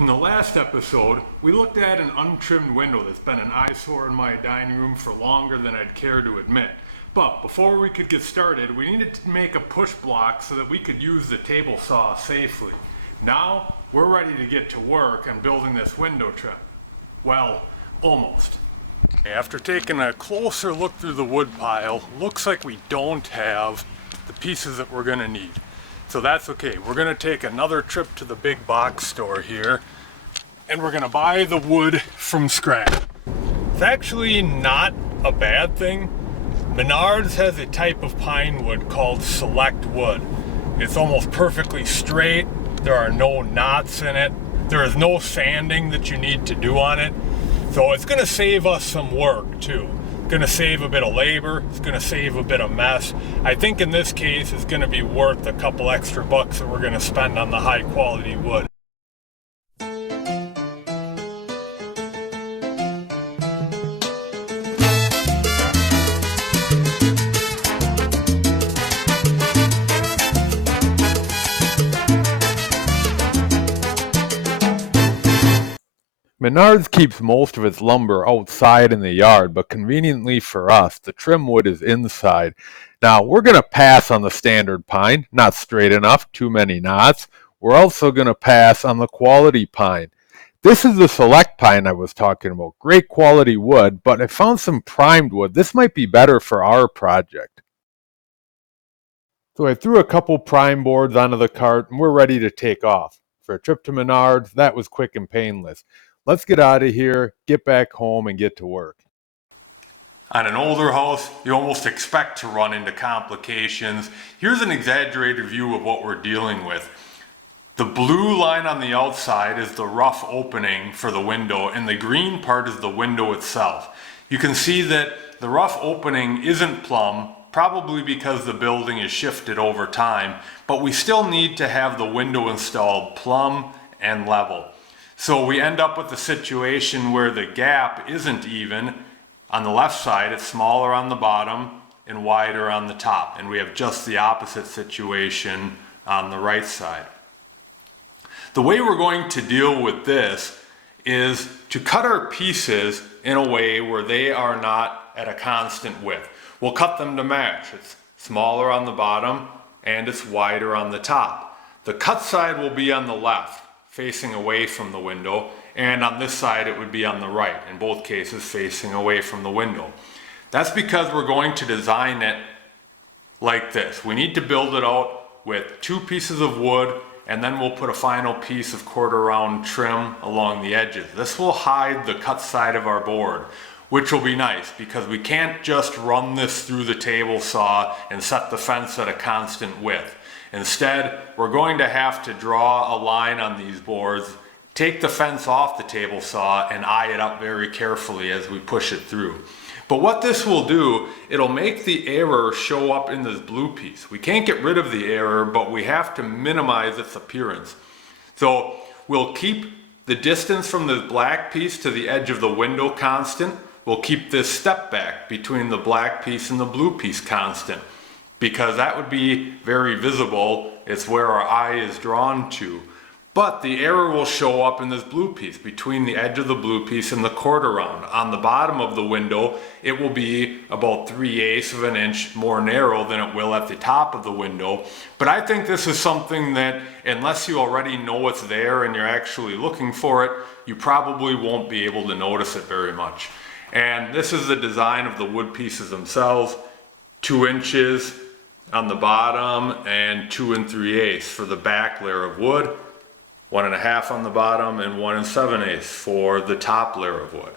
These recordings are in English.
In the last episode, we looked at an untrimmed window that's been an eyesore in my dining room for longer than I'd care to admit. But before we could get started, we needed to make a push block so that we could use the table saw safely. Now, we're ready to get to work on building this window trim. Well, almost. After taking a closer look through the wood pile, looks like we don't have the pieces that we're gonna need. So that's okay. We're gonna take another trip to the big box store here and we're gonna buy the wood from scrap. It's actually not a bad thing. Menards has a type of pine wood called Select Wood. It's almost perfectly straight. There are no knots in it. There is no sanding that you need to do on it. So it's gonna save us some work too. It's gonna save a bit of labor. It's gonna save a bit of mess. I think in this case it's gonna be worth a couple extra bucks that we're gonna spend on the high quality wood. Menards keeps most of its lumber outside in the yard, but conveniently for us, the trim wood is inside. Now, we're going to pass on the standard pine, not straight enough, too many knots. We're also going to pass on the quality pine. This is the select pine I was talking about. Great quality wood, but I found some primed wood. This might be better for our project. So I threw a couple prime boards onto the cart, and we're ready to take off. For a trip to Menards, that was quick and painless. Let's get out of here, get back home, and get to work. On an older house, you almost expect to run into complications. Here's an exaggerated view of what we're dealing with. The blue line on the outside is the rough opening for the window, and the green part is the window itself. You can see that the rough opening isn't plumb, probably because the building is shifted over time, but we still need to have the window installed plumb and level. So we end up with a situation where the gap isn't even. On the left side, it's smaller on the bottom and wider on the top. And we have just the opposite situation on the right side. The way we're going to deal with this is to cut our pieces in a way where they are not at a constant width. We'll cut them to match. It's smaller on the bottom and it's wider on the top. The cut side will be on the left, facing away from the window, and on this side it would be on the right, in both cases facing away from the window. That's because we're going to design it like this. We need to build it out with two pieces of wood, and then we'll put a final piece of quarter round trim along the edges. This will hide the cut side of our board, which will be nice because we can't just run this through the table saw and set the fence at a constant width. Instead, we're going to have to draw a line on these boards, take the fence off the table saw, and eye it up very carefully as we push it through. But what this will do, it'll make the error show up in this blue piece. We can't get rid of the error, but we have to minimize its appearance. So we'll keep the distance from the black piece to the edge of the window constant. We'll keep this step back between the black piece and the blue piece constant, because that would be very visible. It's where our eye is drawn to. But the error will show up in this blue piece, between the edge of the blue piece and the quarter round. On the bottom of the window, it will be about 3/8 of an inch more narrow than it will at the top of the window. But I think this is something that, unless you already know it's there and you're actually looking for it, you probably won't be able to notice it very much. And this is the design of the wood pieces themselves. 2 inches on the bottom and 2 3/8 for the back layer of wood, 1.5 on the bottom and 1 7/8 for the top layer of wood.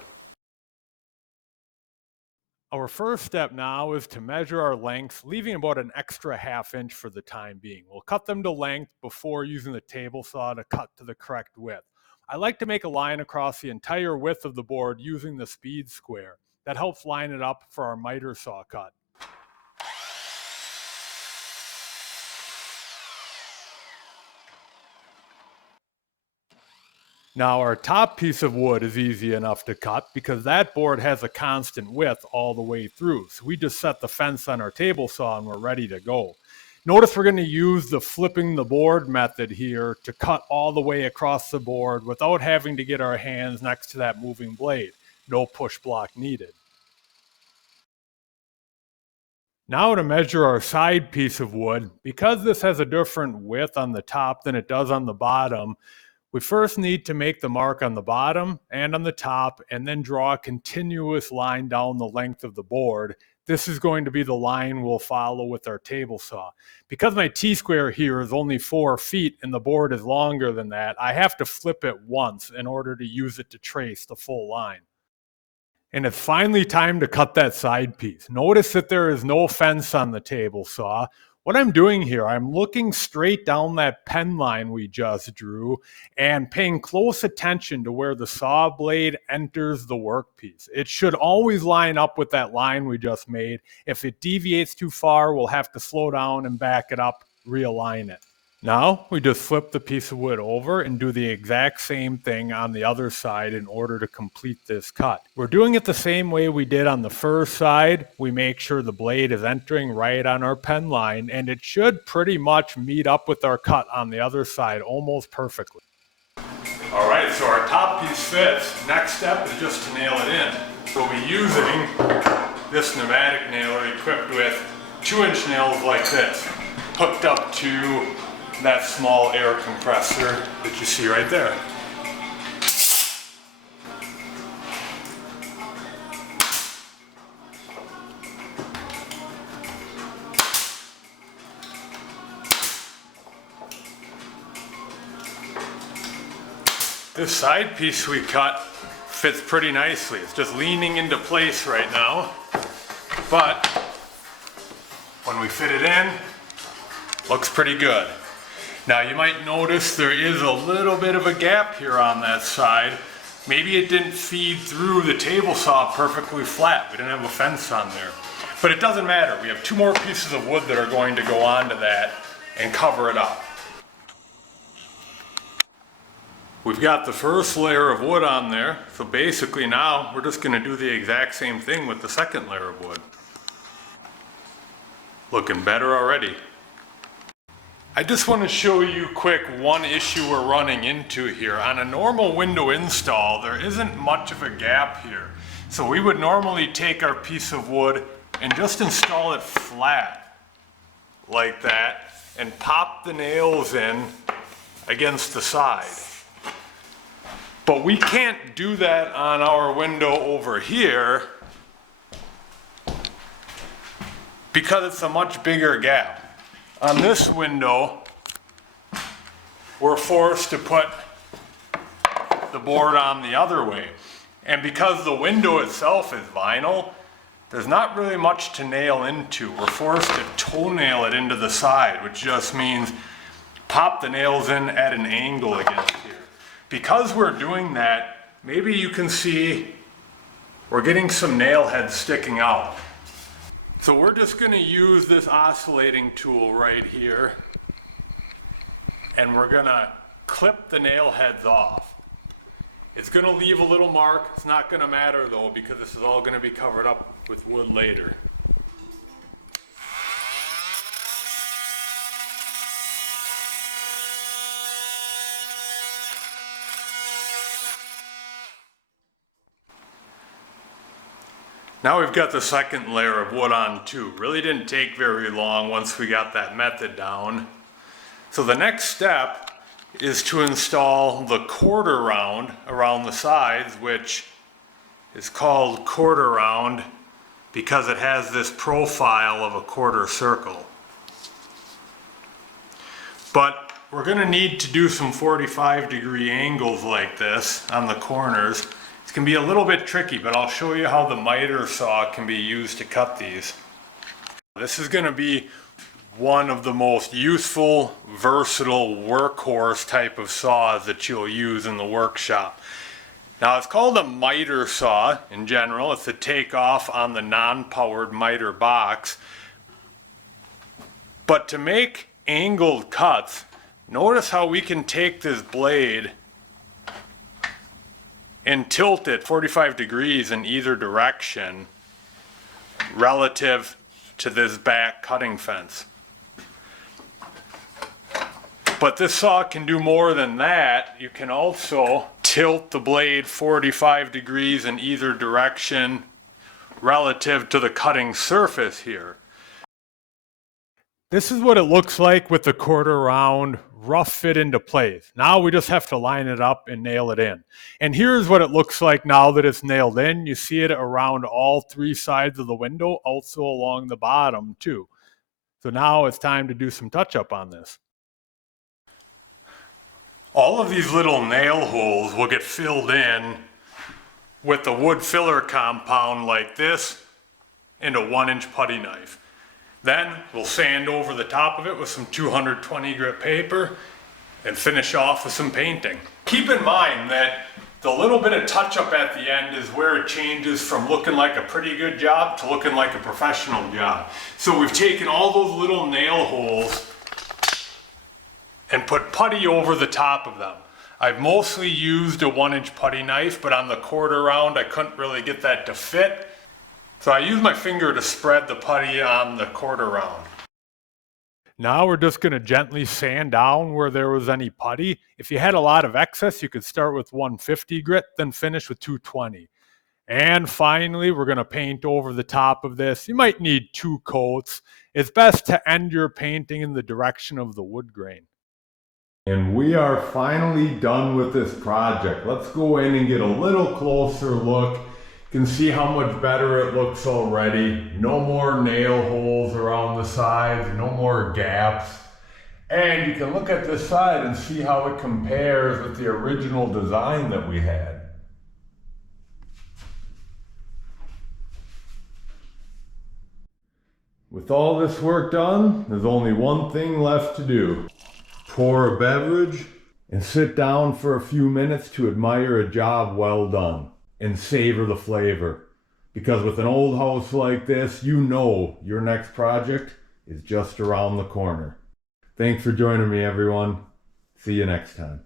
Our first step now is to measure our lengths, leaving about an extra 1/2 inch for the time being. We'll cut them to length before using the table saw to cut to the correct width. I like to make a line across the entire width of the board using the speed square. That helps line it up for our miter saw cut. Now our top piece of wood is easy enough to cut because that board has a constant width all the way through. So we just set the fence on our table saw and we're ready to go. Notice we're going to use the flipping the board method here to cut all the way across the board without having to get our hands next to that moving blade. No push block needed. Now to measure our side piece of wood, because this has a different width on the top than it does on the bottom, we first need to make the mark on the bottom and on the top and then draw a continuous line down the length of the board. This is going to be the line we'll follow with our table saw. Because my T-square here is only 4 feet and the board is longer than that, I have to flip it once in order to use it to trace the full line. And it's finally time to cut that side piece. Notice that there is no fence on the table saw. What I'm doing here, I'm looking straight down that pen line we just drew and paying close attention to where the saw blade enters the workpiece. It should always line up with that line we just made. If it deviates too far, we'll have to slow down and back it up, realign it. Now we just flip the piece of wood over and do the exact same thing on the other side in order to complete this cut. We're doing it the same way we did on the first side. We make sure the blade is entering right on our pen line, and it should pretty much meet up with our cut on the other side almost perfectly. All right, so our top piece fits. Next step is just to nail it in. We'll be using this pneumatic nailer equipped with 2-inch nails like this, hooked up to that small air compressor that you see right there. This side piece we cut fits pretty nicely. It's just leaning into place right now, but when we fit it in, looks pretty good. Now you might notice there is a little bit of a gap here on that side. Maybe it didn't feed through the table saw perfectly flat. We didn't have a fence on there. But it doesn't matter. We have 2 more pieces of wood that are going to go onto that and cover it up. We've got the first layer of wood on there. So basically now we're just going to do the exact same thing with the second layer of wood. Looking better already. I just want to show you quick one issue we're running into here. On a normal window install, there isn't much of a gap here. So we would normally take our piece of wood and just install it flat like that and pop the nails in against the side. But we can't do that on our window over here because it's a much bigger gap. On this window, we're forced to put the board on the other way. And because the window itself is vinyl, there's not really much to nail into. We're forced to toenail it into the side, which just means pop the nails in at an angle against here. Because we're doing that, maybe you can see we're getting some nail heads sticking out. So we're just going to use this oscillating tool right here, and we're going to clip the nail heads off. It's going to leave a little mark. It's not going to matter though, because this is all going to be covered up with wood later. Now we've got the second layer of wood on too. Really didn't take very long once we got that method down. So the next step is to install the quarter round around the sides, which is called quarter round because it has this profile of a quarter circle. But we're going to need to do some 45-degree angles like this on the corners. It can be a little bit tricky, but I'll show you how the miter saw can be used to cut these. This is going to be one of the most useful, versatile, workhorse type of saws that you'll use in the workshop. Now it's called a miter saw in general. It's a takeoff on the non-powered miter box. But to make angled cuts, notice how we can take this blade and tilt it 45 degrees in either direction relative to this back cutting fence. But this saw can do more than that. You can also tilt the blade 45 degrees in either direction relative to the cutting surface here. This is what it looks like with the quarter round rough fit into place. Now we just have to line it up and nail it in. And here's what it looks like now that it's nailed in. You see it around all three sides of the window, also along the bottom too. So now it's time to do some touch up on this. All of these little nail holes will get filled in with the wood filler compound like this and a 1-inch putty knife. Then we'll sand over the top of it with some 220 grit paper and finish off with some painting. Keep in mind that the little bit of touch up at the end is where it changes from looking like a pretty good job to looking like a professional job. So we've taken all those little nail holes and put putty over the top of them. I've mostly used a 1-inch putty knife, but on the quarter round I couldn't really get that to fit. So I use my finger to spread the putty on the quarter round. Now we're just going to gently sand down where there was any putty. If you had a lot of excess, you could start with 150 grit, then finish with 220. And finally, we're going to paint over the top of this. You might need 2 coats. It's best to end your painting in the direction of the wood grain. And we are finally done with this project. Let's go in and get a little closer look. You can see how much better it looks already. No more nail holes around the sides, no more gaps. And you can look at this side and see how it compares with the original design that we had. With all this work done, there's only one thing left to do. Pour a beverage and sit down for a few minutes to admire a job well done and savor the flavor. Because with an old house like this, you know your next project is just around the corner. Thanks for joining me, everyone. See you next time.